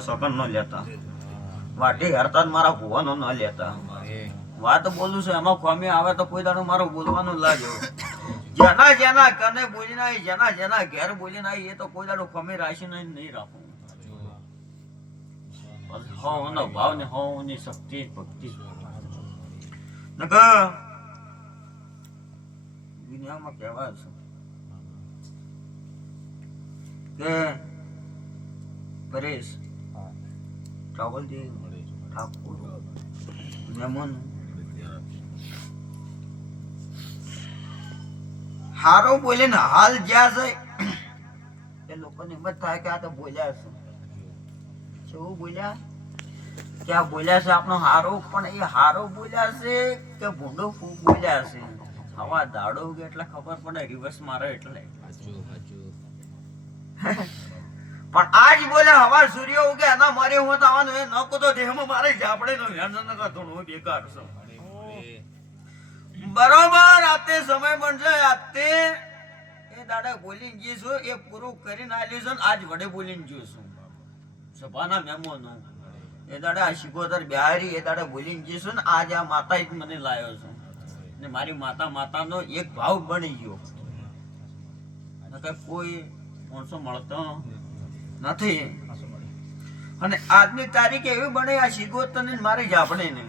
સકન ન લેતા વાટી હરતા મારા ભુવાનો ન લેતા વાત બોલું છે એમાં ખોમી આવે તો કોઈ દાડો મારો બોલવાનું લાગ્યો જેના જેના કને બોલી ના જેના જેના ઘેર બોલી ના એ તો કોઈ દાડો ખોમી રાશી નહીં રાખું હો નો ભાવ ને હો ની શક્તિ ભક્તિ નકર દુનિયામાં કહેવાય છે કે પરેશ રાવલજી ઠાકોર મેમન હારો બોલે ને હાલ જ્યાં છે એ લોકોને હિંમત થાય કે આ તો બોલ્યા છે શું બોલ્યા કે આ બોલ્યા છે આપણો હારો પણ એ હારો બોલ્યા છે કે ભૂંડો ફૂક બોલ્યા છે હવા દાડો એટલે ખબર પડે રિવર્સ મારે એટલે પણ આજ બોલે હવા સૂર્ય ઉગે એના મારે હું આવવાનું એ નકો તો દેહમાં મારે જાપડે નો વ્યાન ન કરતો હું બેકાર છું બરોબર આતે સમય બનશે આતે એ દાડા બોલીને જઈશું એ પૂરું કરીને આલ્યું છે આજ વડે બોલીને જઈશું સભાના મહેમાનો એ દાડા શિકોતર બિહારી એ દાડા બોલીને જઈશું ને આજ આ માતા જ મને લાવ્યો છે ને મારી માતાનો એક ભાવ બની ગયો કોઈ માણસો મળતો નથી અને આજની તારીખ એવી બને આ શિકોતર ને મારી જાપડે ને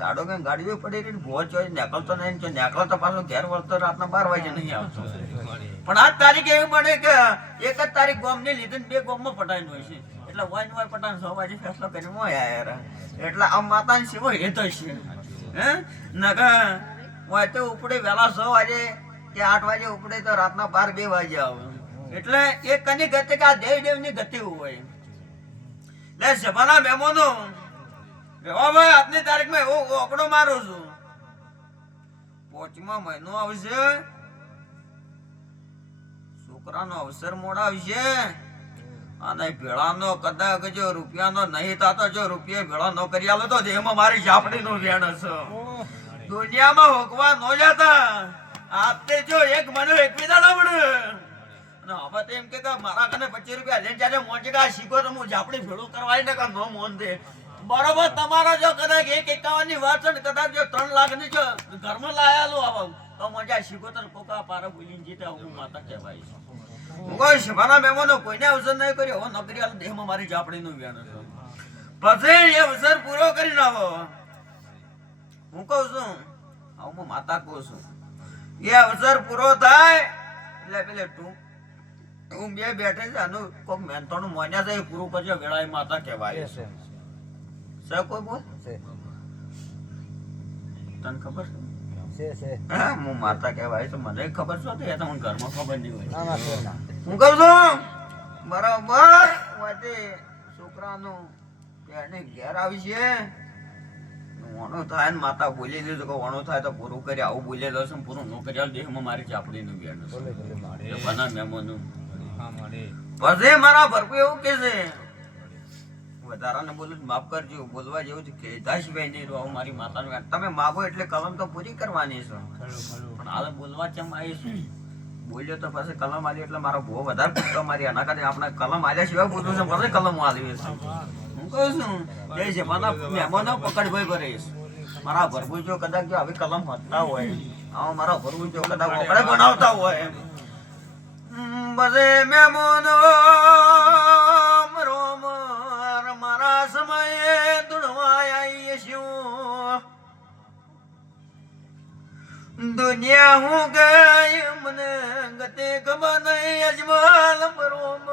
દાડો કે ગાડીઓ પડી રહી ભોજ હોય નીકળતો નહીં નીકળો તો પાછો ઘેર વળતો રાતના 12 વાગે નહીં આવતો પણ આજ તારીખ એવી બને કે એક જ તારીખ ગોમ ને લીધે 2 ગોમમાં પટાઈને હોય છે એટલે વાઈન વાય પટાઈને 6 વાગે ફેસલો કરીને મોય આયા એટલે આ માતાની સેવા હેત છે હે નકા વાય તો ઉપડે વેલા 6 વાગે કે 8 વાગે ઉપડે તો રાતના 12 2 વાગે આવે એટલે એક કની ગતિ કે આ દેવની ગતિ હોય લે સભાના મહેમાનો ભાઈ આજની તારીખમાં એવો ઓકડો મારું છું 5મા મહિનો આવશે છોકરાનો અવસર મોડાવશે અને ભેળાનો કદાચ જો રૂપિયાનો નહીં થતો જો રૂપિયા ભેળા ન કરી આલો તો દેહમાં મારી ઝાપડીનું વેણ હશે દુનિયામાં હોકવા ન જતા આપતે જો એક મને એક વિધા ના મળે અને હવે તો એમ કે મારા કને 25 રૂપિયા લઈને જ્યારે મોંચે કે શીખો તો હું ઝાપડી ભેળું કરવાય ને કે નો મોન દે બરોબર તમારો જો કદાચ 151 ની વાત છે ને કદાચ જો 3 લાખ ની જો ઘરમાં લાયાલું આવું તો મજા શીખોતર કોકા પારા બોલીને જીતા હું માતા કહેવાય છું હું કોઈ સભાના મહેમાનો કોઈને અવસર નહીં કર્યો હો નોકરી આલ દેહમાં મારી જાપડીનું વેણ છે પછી એ અવસર પૂરો કરીને આવો હું કહું છું હું માતા કહું છું એ અવસર પૂરો થાય એટલે પેલે હું બે બેઠે છે આનું કોક મહેનતાનું મોન્યા છે એ પૂરું કરજો વેળાએ માતા કહેવાય છે કોઈ બોલ તને ખબર છે હું માતા કહેવાય તો મને ખબર શું હતી મને ઘરમાં ખબર નહીં હોય હું કહું છું બરાબર છોકરાનું એને ઘેર આવી છે વણો થાય ને માતા બોલી લીધું કે વણો થાય તો પૂરું કરી આવું બોલેલો છે પૂરું ન કરી દેહમાં મારી ચાપડીનું બેન બના મેમોનું પછી મારા ભરપુર એવું કે છે વધારાને બોલું માફ કરજો બોલવા જેવું છે દાસભાઈ નહીં રહો મારી માતાનું તમે માગો એટલે કલમ તો પૂરી કરવાની છે પણ હાલ બોલવા કેમ આવીશું બોલ્યો તો પછી કલમ આલી એટલે મારો બહુ વધારે પૂછતો મારી એના કારણે આપણે કલમ આલ્યા સિવાય બોલવું છે પછી કલમ આલી છે હું કહું છું એ છે મારા મહેમાનો પકડભાઈ ભરેશ મારા ભરભું જો કદાચ જો આવી કલમ હોતા હોય આવો મારા ભરભું જો કદાચ ઓકડે બનાવતા હોય બસે મહેમાનો મારા સમયે દુડવાય શું દુનિયા હું ગઈ મને ગતે ખબર નહીં અજમાલ બરોમ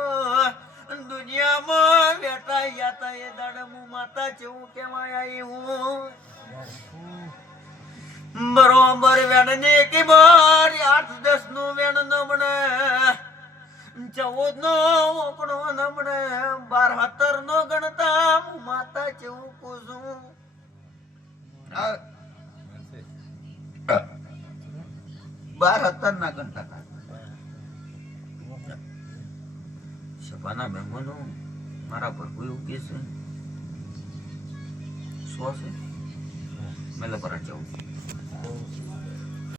દુનિયામાં બેઠા યાતા એ દાડે હું માતા જેવું કેવાય આવી હું બરોબર વેણ ને કે બાર 8-10 નું વેણ ન બને 14 નો ઓકડો ન બને 12-17 નો ગણતા હું માતા જેવું પૂછું 12-17 ના ગણતા સભાના મહેમાનો મારા પર કોઈ ઉકે છે 100 છે મેલે પર 14